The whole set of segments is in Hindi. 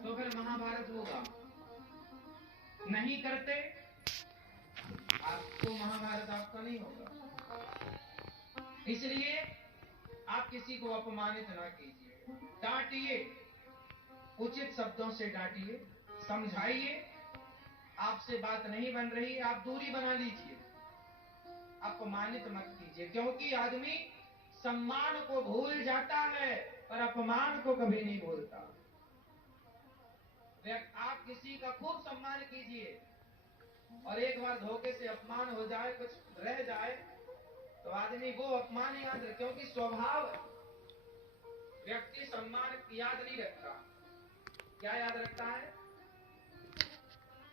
तो फिर महाभारत होगा। नहीं करते आपको महाभारत आपका नहीं होगा। इसलिए आप किसी को अपमानित ना कीजिए, डांटिए, उचित शब्दों से डांटिए, समझाइए। आपसे बात नहीं बन रही, आप दूरी बना लीजिए, अपमानित मत कीजिए। क्योंकि आदमी सम्मान को भूल जाता है पर अपमान को कभी नहीं भूलता। आप किसी का खूब सम्मान कीजिए और एक बार धोखे से अपमान हो जाए, कुछ रह जाए, तो आदमी वो अपमान याद रखे। क्योंकि स्वभाव व्यक्ति सम्मान याद नहीं रखता, क्या याद रखता है?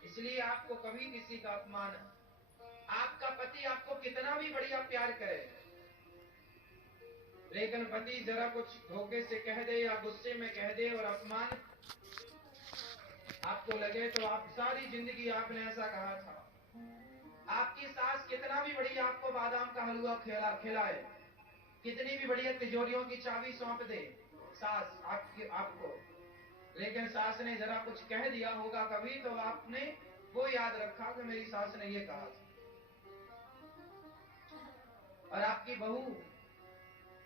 इसलिए आपको कभी किसी का अपमान, आपका पति आपको कितना भी बढ़िया प्यार करे, लेकिन पति जरा कुछ धोखे से कह दे या गुस्से में कह दे और अपमान आपको लगे, तो आप सारी जिंदगी आपने ऐसा कहा था। आपकी सास कितना भी बढ़िया आपको बादाम का हलवा खिलाए, कितनी भी बढ़िया तिजोरियों की चाबी सौंप दे सास आपको, लेकिन सास ने जरा कुछ कह दिया होगा कभी, तो आपने वो याद रखा कि मेरी सास ने ये कहा था। और आपकी बहू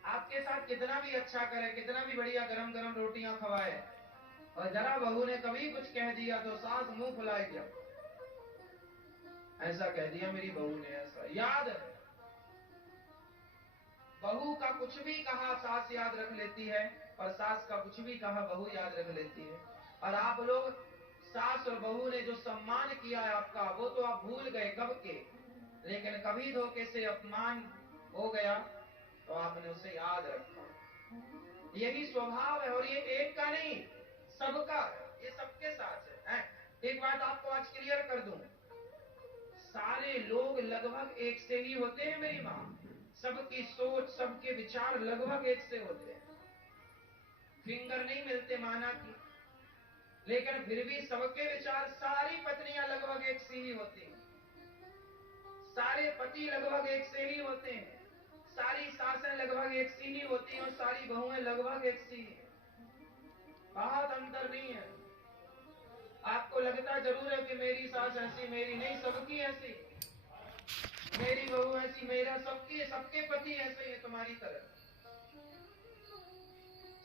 आपके साथ कितना भी अच्छा करे, कितना भी बढ़िया गरम गरम रोटियां खवाए, और जरा बहू ने कभी कुछ कह दिया तो सास मुंह फुलाए दिया, ऐसा कह दिया मेरी बहू ने, ऐसा याद है। बहू का कुछ भी कहा सास याद रख लेती है, और सास का कुछ भी कहा बहू याद रख लेती है। और आप लोग सास और बहू ने जो सम्मान किया है आपका, वो तो आप भूल गए कब के, लेकिन कभी धोखे से अपमान हो गया तो आपने उसे याद रखा। यही स्वभाव है, और ये एक का नहीं, सबका, ये सबके साथ है। एक बात आपको आज क्लियर कर दूं, सारे लोग लगभग एक से ही होते हैं मेरी मां, सबकी सोच, सबके विचार लगभग एक से होते हैं। फिंगर नहीं मिलते माना की, लेकिन फिर भी सबके विचार, सारी पत्नियां लगभग एक से ही होती हैं, सारे पति लगभग एक से ही होते हैं, सारी सासें लगभग एक सी ही होती हैं, और सारी बहुएं लगभग एक सी ही। बहुत अंतर नहीं है। आपको लगता जरूर है कि मेरी सास ऐसी, मेरी नहीं, सबकी ऐसी, मेरी बहू ऐसी, मेरा सबके पति ऐसे ही है तुम्हारी तरह।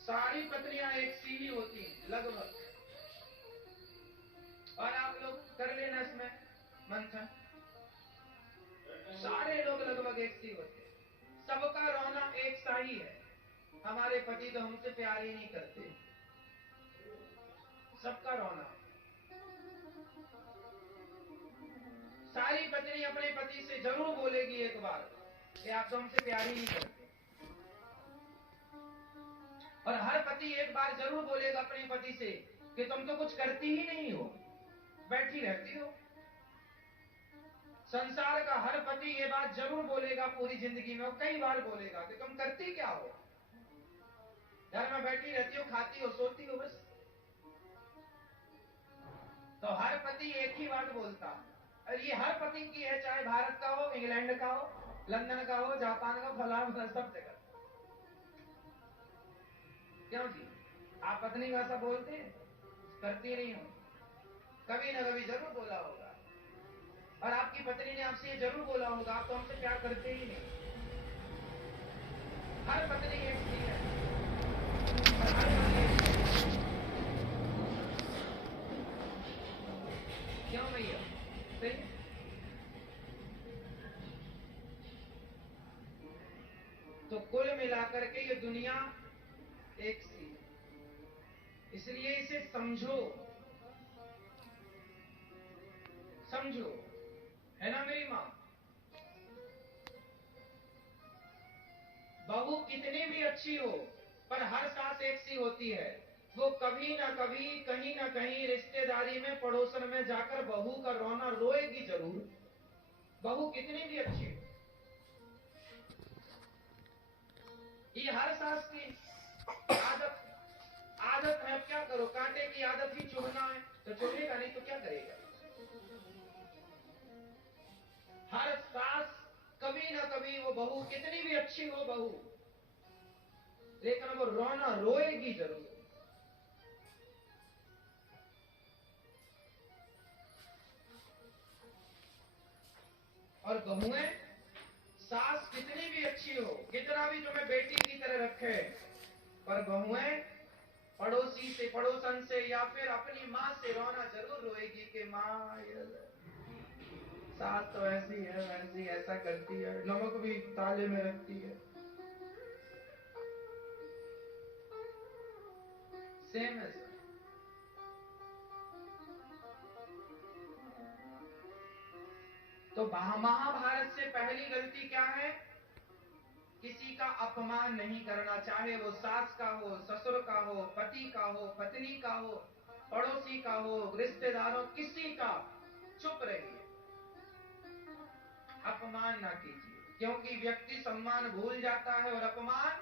सारी पत्नियां एक सी ही होती हैं लगभग। और आप लोग कर लेना इसमें मंथन, सारे लोग लगभग एक सी होते हैं, सबका रोना एक सा ही है। हमारे पति तो हमसे प्यार ही नहीं करते, सबका रोना। सारी पत्नी अपने पति से जरूर बोलेगी एक बार कि आप तो हमसे प्यार ही नहीं करते, और हर पति एक बार जरूर बोलेगा अपने पति से कि तुम तो कुछ करती ही नहीं हो, बैठी रहती हो। संसार का हर पति ये बात जरूर बोलेगा पूरी जिंदगी में, और कई बार बोलेगा कि तुम करती क्या हो, घर में बैठी रहती हो, खाती हो, सोती हो, बस। तो हर पति एक ही बात बोलता, और ये हर पति की है, चाहे भारत का हो, इंग्लैंड का हो, लंदन का हो, जापान का, फलाना, सब जगह। क्यों जी, आप पत्नी का ऐसा बोलते हैं? करती नहीं हो, कभी ना कभी जरूर बोला होगा, और आपकी पत्नी ने आपसे ये जरूर बोला होगा, आप तो हमसे प्यार करते ही नहीं। हर पत्नी एक सी है, और हर पति एक सी है। क्यों भैया, सही? तो कुल मिलाकर के ये दुनिया एक सी है, इसलिए इसे समझो, समझो, है ना मेरी मां? बहू कितनी भी अच्छी हो, पर हर सास एक सी होती है। वो कभी ना कभी, कहीं ना कहीं रिश्तेदारी में, पड़ोसन में जाकर बहू का रोना रोएगी जरूर, बहू कितनी भी अच्छी। ये हर सास की आदत है। क्या करो, कांटे की आदत ही चुभना है तो चुभेगा, नहीं तो क्या करेगा। हर सास कभी ना कभी, वो बहू कितनी भी अच्छी हो बहू, लेकिन वो रोना रोएगी जरूर। बहुएं, सास कितनी भी अच्छी हो, कितना भी तुम्हें बेटी की तरह रखे, पर बहुएं पड़ोसी से, पड़ोसन से या फिर अपनी माँ से रोना जरूर रोएगी कि माँ सास तो ऐसी है, वैसी ऐसा करती है, नमक भी ताले में रखती है। सेम है सर। तो महाभारत से पहली गलती क्या है? किसी का अपमान नहीं करना, चाहे वो सास का हो, ससुर का हो, पति का हो, पत्नी का हो, पड़ोसी का हो, रिश्तेदारों, किसी का। चुप रहिए, अपमान ना कीजिए, क्योंकि व्यक्ति सम्मान भूल जाता है और अपमान,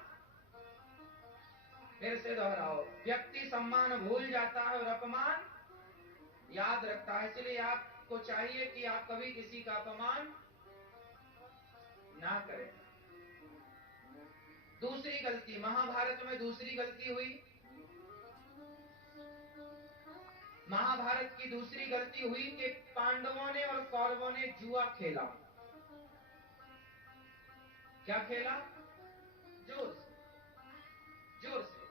फिर से दोहराओ, व्यक्ति सम्मान भूल जाता है और अपमान याद रखता है। इसलिए आपको चाहिए कि आप कभी किसी का अपमान ना करें। दूसरी गलती, महाभारत में दूसरी गलती हुई, महाभारत की दूसरी गलती हुई कि पांडवों ने और कौरवों ने जुआ खेला। क्या खेला? जोर से, जोर से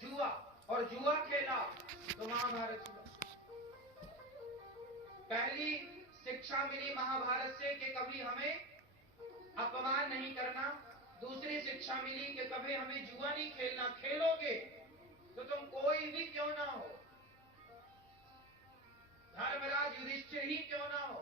जुआ, और जुआ खेला तो महाभारत हुआ। पहली शिक्षा मिली महाभारत से कि कभी हमें अपमान नहीं करना। दूसरी शिक्षा मिली कि कभी हमें जुआ नहीं खेलना, खेलोगे तो तुम कोई भी क्यों ना हो, धर्मराज युधिष्ठिर ही क्यों ना हो,